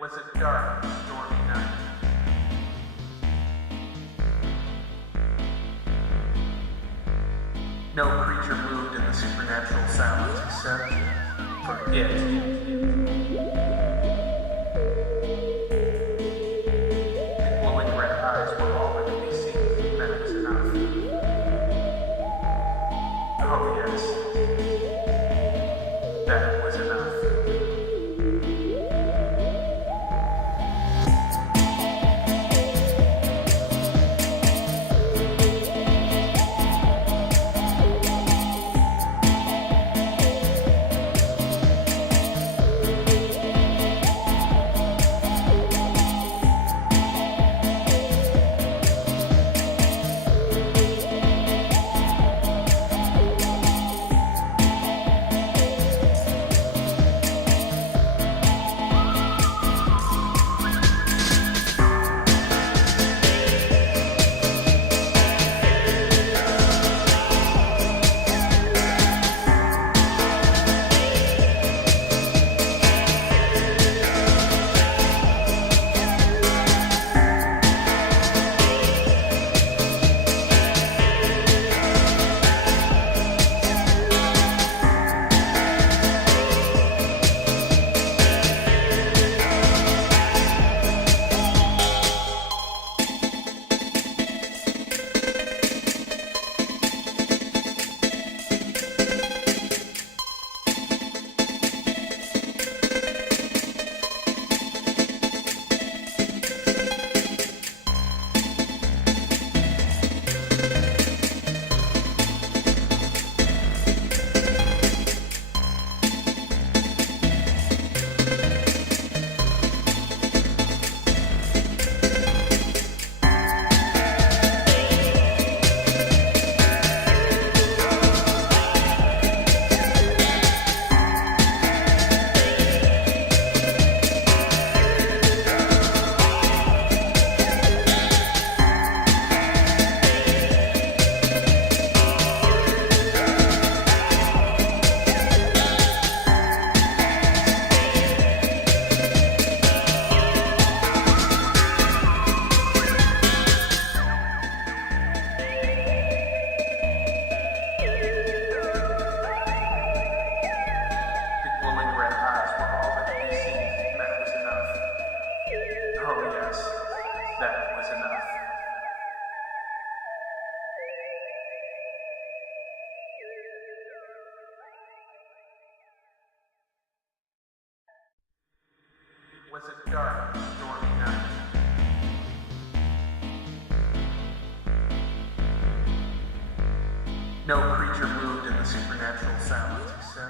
was a dark, stormy night. No creature moved in the supernatural silence except for it. The glowing red eyes were all that could be seen. That was enough. Oh yes, that was enough. That was enough. It was a dark, stormy night. No creature moved in the supernatural silence except